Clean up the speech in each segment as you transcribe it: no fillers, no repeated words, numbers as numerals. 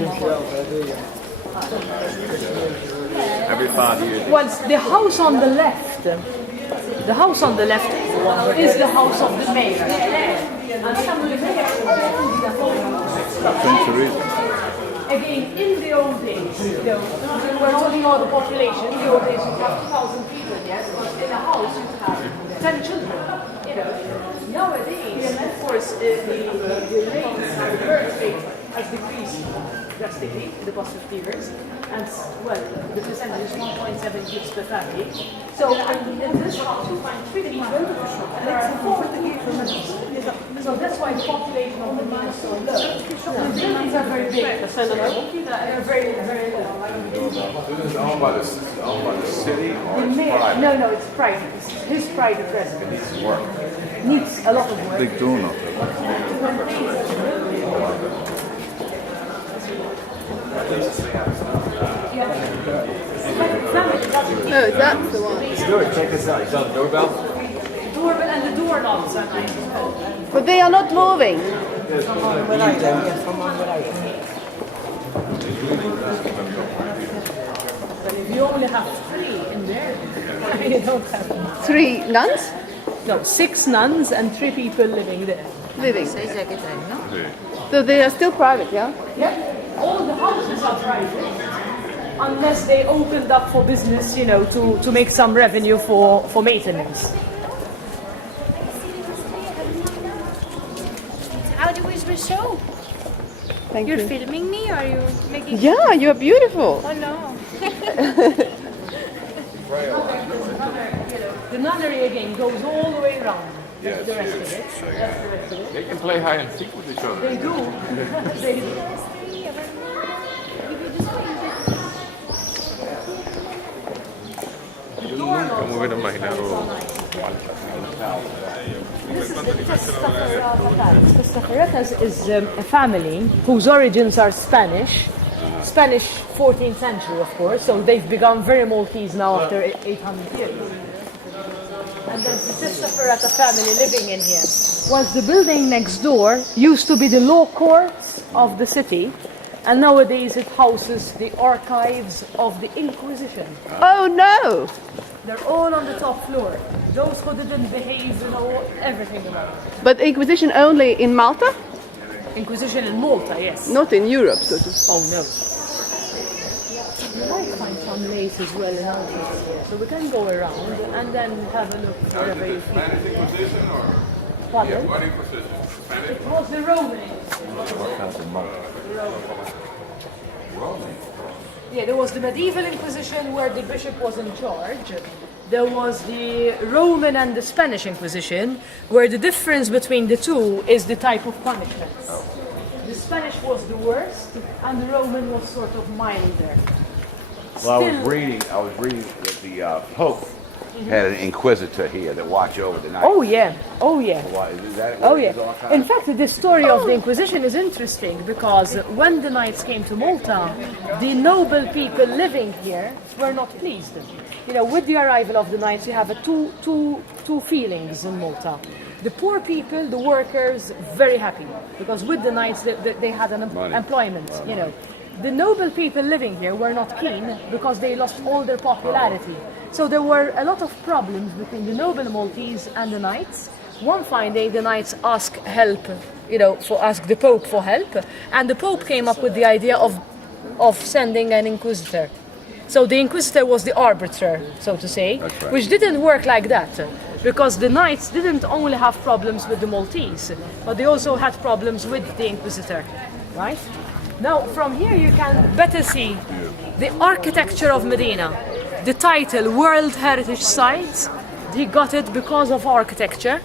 you. Every 5 years. Well, the house on the left is the house of the mayor. Again, in the old days, we're talking about the population. In the old days, you have 2,000 people, yes, but in a house you have 10 children. Nowadays, of course, the rates and the birth rate has decreased drastically in the past 50 years, and well, the percentage is 1.7 kids per family. So in this house you find 3 people, and there are 4 families. So that's why the population of the man is so low. The buildings are very big. They're very, very low. Is it owned by the city or The mayor, private? no, it's private. It's his private residence. It needs to work. Needs a lot of work. Big donut. No, that's the one. Let's do it. Check this out. You saw the doorbell? Doorbell and the doorknobs are nice. But they are not moving. But if you only have 3 in there, you don't have 3 nuns no 6 nuns and 3 people living there. living. So they are still private, yeah? Yeah, all the houses are private, unless they opened up for business, to make some revenue for maintenance. How do we show? Thank You're you. filming me? Are you making? Yeah, you are beautiful. Oh no. The nunnery again goes all the way around. Yes, the rest of yes. it. That's the rest of it. They can play hide and seek with each other. They do. They do. The doorknobs Come with them right now. This is the Testaferrata palace. Testaferratas is a family whose origins are Spanish 14th century, of course, so they've become very Maltese now after 800 years. And there's the Testaferrata family living in here. Was the building next door used to be the law courts of the city, and nowadays it houses the archives of the Inquisition. Oh no! They're all on the top floor. Those who didn't behave, everything about it. But Inquisition only in Malta? Inquisition in Malta, yes. Not in Europe, so to speak. Oh no. You might find some lace as well in our place here. So we can go around and then have a look wherever you feel. Spanish Inquisition or Pardon? what Inquisition? Spanish? It was the Roman Inquisition. Roman. Yeah, there was the medieval Inquisition where the bishop was in charge. There was the Roman and the Spanish Inquisition, where the difference between the two is the type of punishments. The Spanish was the worst, and the Roman was sort of milder. Well, I was reading that the Pope had an inquisitor here that watch over the night. Oh yeah, oh yeah. Why, is that Oh is all yeah. kinds In fact, the story of the Inquisition is interesting because when the knights came to Malta, the noble people living here were not pleased. With the arrival of the knights, you have two feelings in Malta. The poor people, the workers, very happy because with the knights they had an employment. The noble people living here were not keen because they lost all their popularity. So there were a lot of problems between the noble Maltese and the knights. One fine day, the knights asked help, asked the Pope for help, and the Pope came up with the idea of sending an inquisitor. So the inquisitor was the arbiter, so to say, right. which didn't work like that, because the knights didn't only have problems with the Maltese, but they also had problems with the inquisitor, right? Now, from here you can better see the architecture of Medina. The title, World Heritage Site, he got it because of architecture.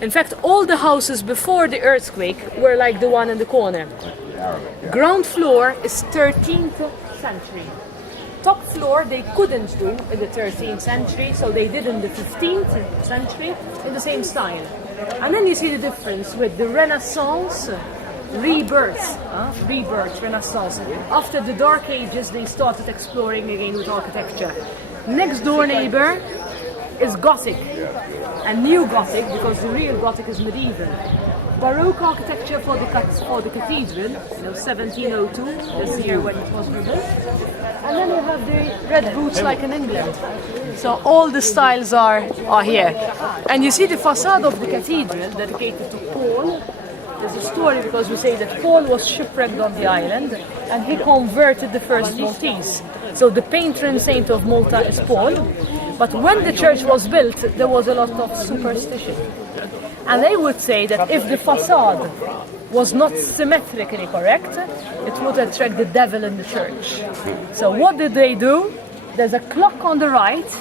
In fact, all the houses before the earthquake were like the one in the corner. Ground floor is 13th century. Top floor they couldn't do in the 13th century, so they did in the 15th century in the same style. And then you see the difference with the Renaissance, rebirth, Renaissance. After the Dark Ages, they started exploring again with architecture. Next door neighbor is Gothic, and New Gothic, because the real Gothic is medieval. Baroque architecture for the cathedral, 1702 is the year when it was rebuilt. And then you have the red boots like in England. So all the styles are here. And you see the facade of the cathedral dedicated to Paul. There's a story because we say that Paul was shipwrecked on the island and he converted the first Maltese. So the patron saint of Malta is Paul. But when the church was built, there was a lot of superstition. And they would say that if the facade was not symmetrically correct, it would attract the devil in the church. So what did they do? There's a clock on the right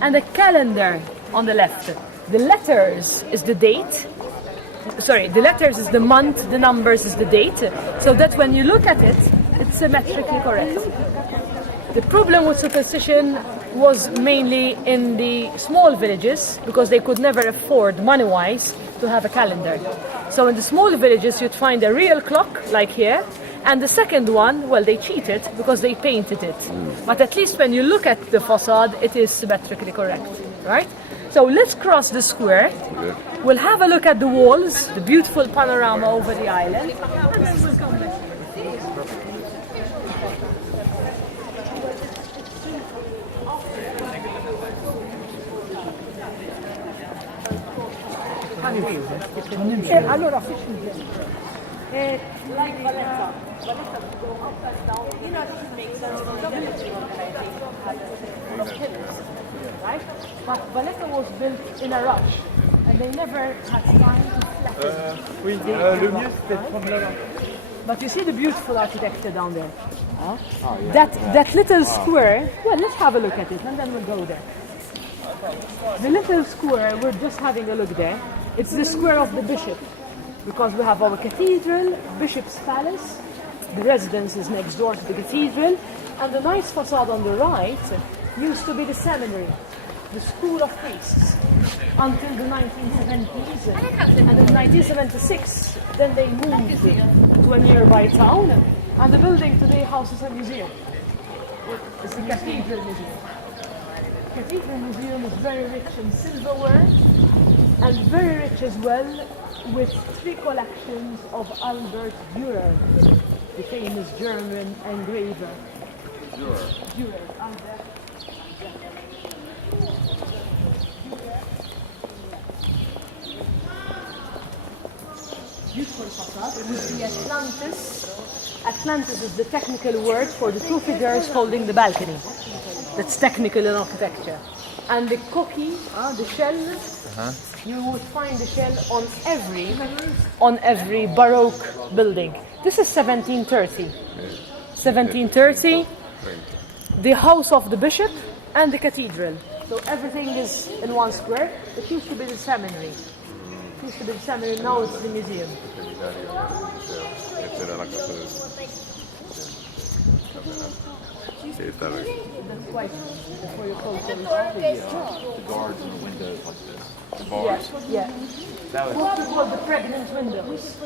and a calendar on the left. The letters is the date. Sorry, the letters is the month, the numbers is the date. So that when you look at it, it's symmetrically correct. The problem with superstition was mainly in the small villages because they could never afford money-wise to have a calendar. So in the small villages you'd find a real clock like here, and the second one, well, they cheated because they painted it. But at least when you look at the facade, it is symmetrically correct, right? So let's cross the square. We'll have a look at the walls, the beautiful panorama over the island, and then we'll come back. Allora, like Valletta would go up and down. You know, it makes sense for the village of pillars, right? But Valletta was built in a rush, and they never had time to flatten. But you see the beautiful architecture down there. Huh? That little square. Well, let's have a look at it, and then we'll go there. The little square, we're just having a look there. It's the square of the bishop, because we have our cathedral, bishop's palace, the residence is next door to the cathedral, and the nice facade on the right used to be the seminary, the school of priests, until the 1970s. And in 1976, then they moved to a nearby town, and the building today houses a museum. It's the Cathedral Museum. Cathedral Museum is very rich in silverware, and very rich as well with 3 collections of Albert Dürer, the famous German engraver. Dürer, Albert. Beautiful facade. It would be Atlantis. Atlantis is the technical word for the 2 figures holding the balcony. That's technical in architecture. And the coquille, the shell, you would find the shell on every Baroque building. This is 1730. 1730, the house of the bishop and the cathedral. So everything is in one square. It used to be the seminary. Now it's the museum. That's quite for your photos. The guards and the windows like this. The bars. Yeah. What is called the pregnant windows.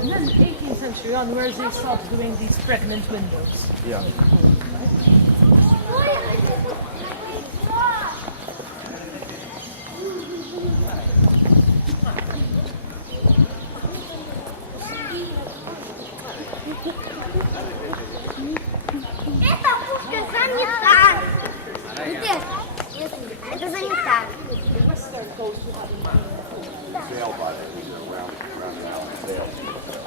And then 18th century onwards they started doing these pregnant windows. Yeah. Это пушка санитар. Где? Это санитар.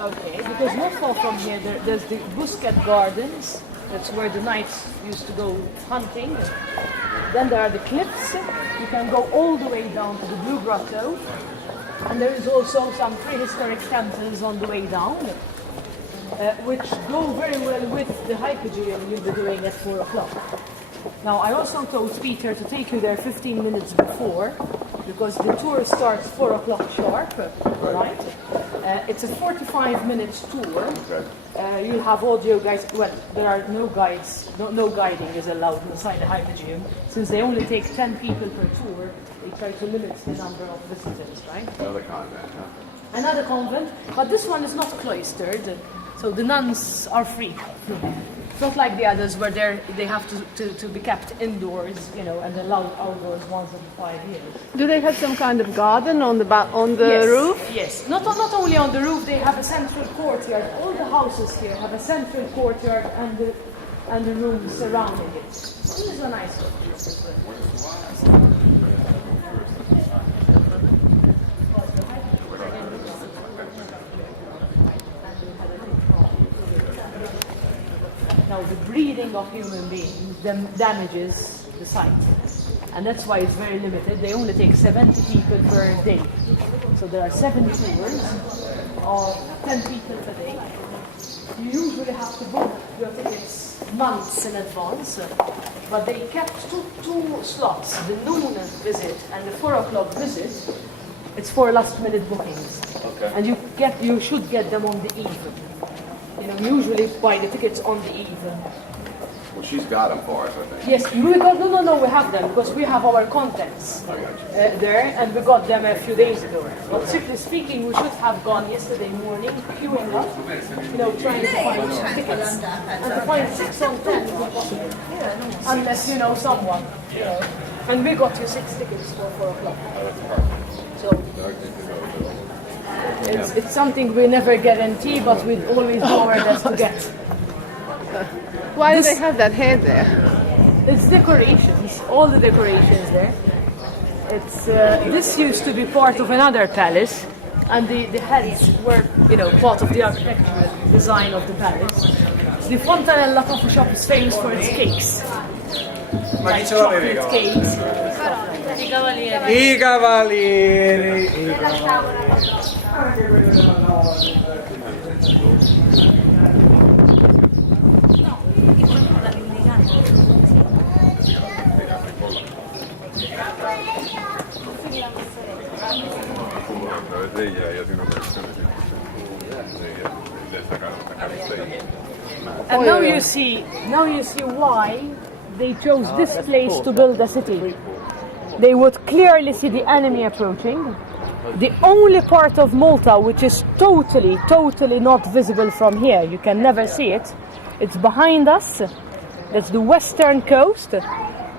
Okay, because not far from here there's the Busquet Gardens. That's where the knights used to go hunting. Then there are the cliffs. You can go all the way down to the Blue Grotto. And there is also some prehistoric temples on the way down, which go very well with the hypogeum you'll be doing at 4 o'clock. Now, I also told Peter to take you there 15 minutes before, because the tour starts 4 o'clock sharp, right? It's a 45 minutes tour. Okay. You'll have audio guides. Well, there are no guides. No guiding is allowed inside the Hypergeum. Since they only take 10 people per tour, they try to limit the number of visitors, right? Another convent, huh? Another convent, but this one is not cloistered, so the nuns are free. It's not like the others where they have to be kept indoors, you know, and allowed outdoors once every 5 years. Do they have some kind of garden on the Yes, roof? Yes, not only on the roof, they have a central courtyard. All the houses here have a central courtyard and the rooms surrounding it. This is a nice one. Now, the breeding of human beings damages the site. And that's why it's very limited. They only take 70 people per day. So there are 7 tours of 10 people per day. You usually have to book your tickets months in advance, but they kept two slots, the noon visit and the 4 o'clock visit. It's for last-minute bookings. Okay. And you should get them on the eve. You know, usually buy the tickets on the eve. Well, she's got them for us, I think. Yes, we got, no, we have them because we have our contents there, and we got them a few days ago. But strictly speaking, we should have gone yesterday morning, queuing up, you know, trying to find tickets. And to find 6 on 10 is impossible. Unless you know someone, you know. And we got you 6 tickets for 4 o'clock. So it's something we never guarantee, but we always do our best to get. Why do they have that head there? It's decorations, all the decorations there. It's this used to be part of another palace, and the heads were, you know, part of the architectural design of the palace. The Fontanella coffee shop is famous for its cakes, like chocolate cakes. I cavalieri. And now you see why they chose this place to build a city. They would clearly see the enemy approaching. The only part of Malta which is totally not visible from here, you can never see it, it's behind us. That's the western coast.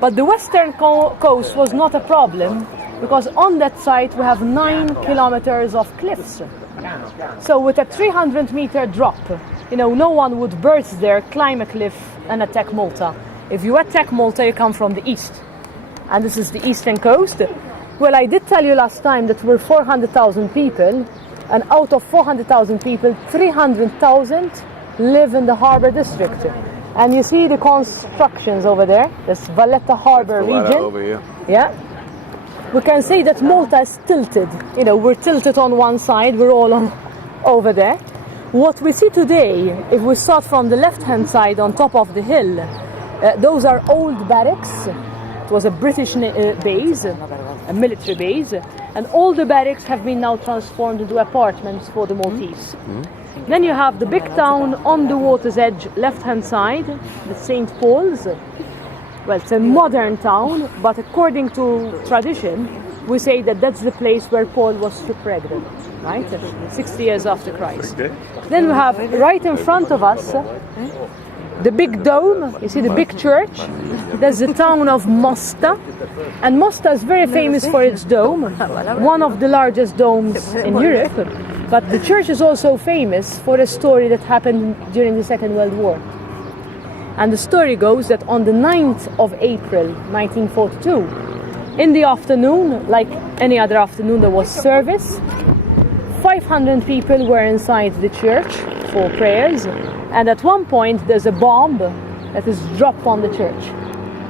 But the western coast was not a problem because on that site we have 9 kilometers of cliffs. So with a 300-meter drop, you know, no one would burst there, climb a cliff and attack Malta. If you attack Malta, you come from the east. And this is the eastern coast. Well, I did tell you last time that we're 400,000 people, and out of 400,000 people, 300,000 live in the harbour district. And you see the constructions over there, this Valletta Harbour region. Over here. Yeah. We can say that Malta is tilted. You know, we're tilted on one side, we're all on over there. What we see today, if we start from the left-hand side on top of the hill, those are old barracks. It was a British base, a military base, and all the barracks have been now transformed into apartments for the Maltese. Then you have the big town on the water's edge, left-hand side, the St. Paul's. Well, it's a modern town, but according to tradition, we say that that's the place where Paul was shipwrecked, right? 60 years after Christ. Then we have right in front of us the big dome. You see the big church. There's the town of Mosta, and Mosta is very famous for its dome, one of the largest domes in Europe. But the church is also famous for a story that happened during the Second World War. And the story goes that on the 9th of April 1942, in the afternoon, like any other afternoon, there was service. 500 people were inside the church for prayers, and at one point there's a bomb that is dropped on the church.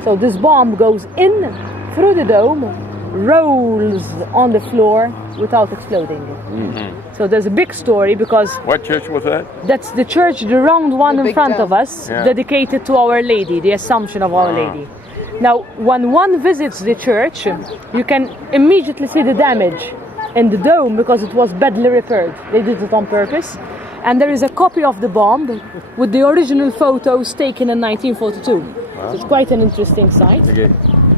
So this bomb goes in through the dome, rolls on the floor without exploding. So there's a big story because What church was that? that's the church, the round one in big front dome. of us, Yeah. dedicated to Our Lady, the Assumption of Our Lady. Now, when one visits the church, you can immediately see the damage in the dome because it was badly repaired. They did it on purpose. And there is a copy of the bomb with the original photos taken in 1942. So it's quite an interesting site.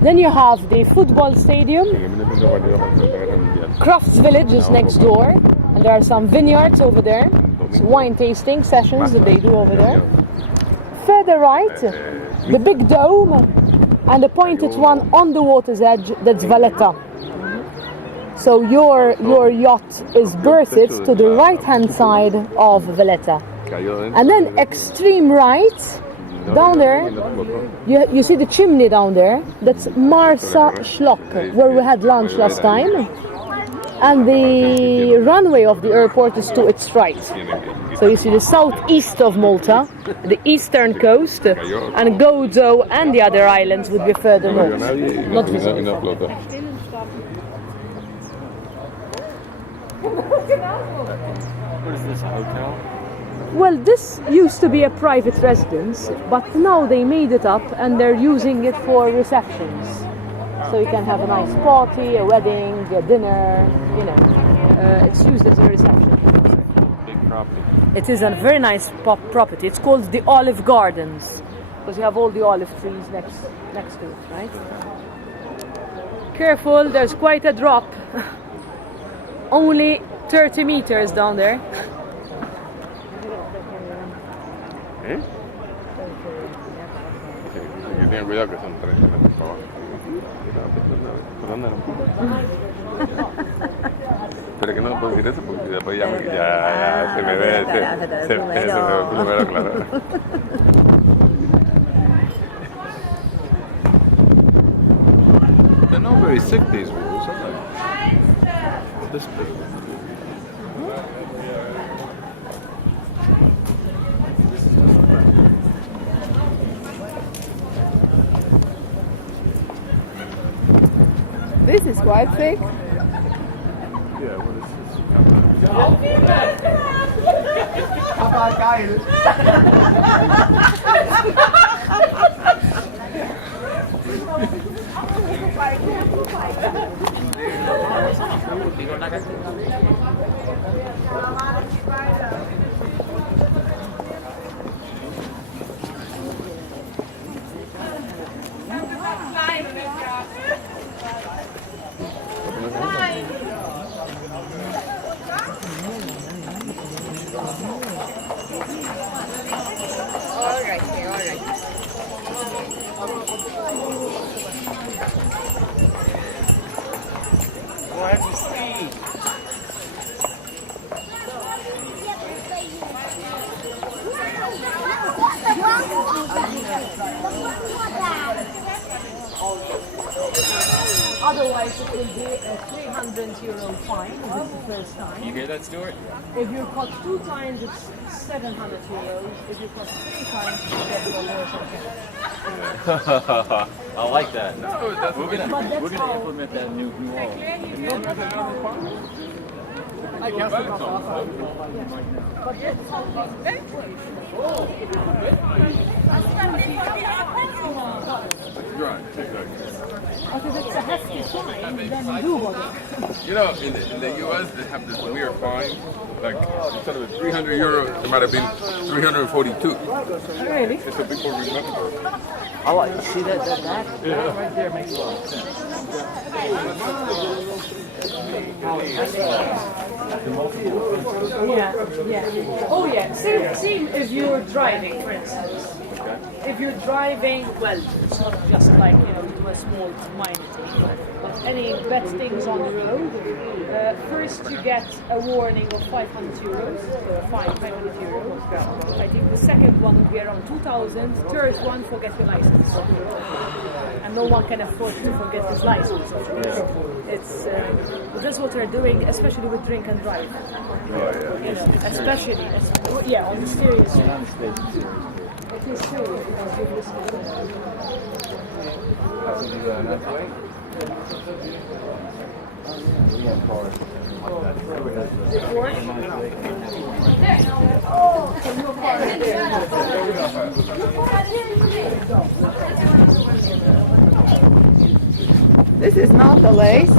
Then you have the football stadium. Crofts Village is next door. And there are some vineyards over there. It's wine tasting sessions that they do over there. Further right, the big dome and the pointed one on the water's edge, that's Valletta. So your yacht is berthed to the right-hand side of Valletta. And then extreme right, down there, you see the chimney down there. That's Marsa Schlock, where we had lunch last time. And the runway of the airport is to its right. So you see the southeast of Malta, the eastern coast, and Gozo and the other islands would be further north, not visible. What is this, a hotel? Well, this used to be a private residence, but now they made it up and they're using it for receptions. So you can have a nice party, a wedding, a dinner, you know. It's used as a reception. Big property. It is a very nice property. It's called the Olive Gardens because you have all the olive trees next to it, right? Careful, there's quite a drop. Only 30 meters down there. ¿Eh? Que tengan cuidado que son 30 metros para abajo. ¿Por dónde era? Pero que no puedo decir eso porque después ya se me ve el número claro. They're not very sick, these wolves, are they? This big. This is quite thick. Yeah, what is Otherwise, it will be a €300 fine if it's the first time. You hear that, Stuart? If you're caught 2 times, it's €700. If you're caught 3 times, you get the worse. I like that. But We're that's gonna how- implement that new law. I guess it's not but that's how because it's a hefty fine, then do what You know, in the U.S. they have this weird fine. Like instead of €300, it might have been 342. Really? It's a people remember. I like. See that right there makes a lot of sense. Yeah. Oh yeah. Same if you're driving, for instance. If you're driving, well, it's not just like, you know, do a small minor thing, but any bad things on the road, first you get a warning of €500, fine, €500. I think the second one would be around 2,000, third one, forget your license. And no one can afford to forget his license. It's that's what they're doing, especially with drink and drive. You know, especially, yeah, on the serious side. It is serious because you've listened to This is not the lace.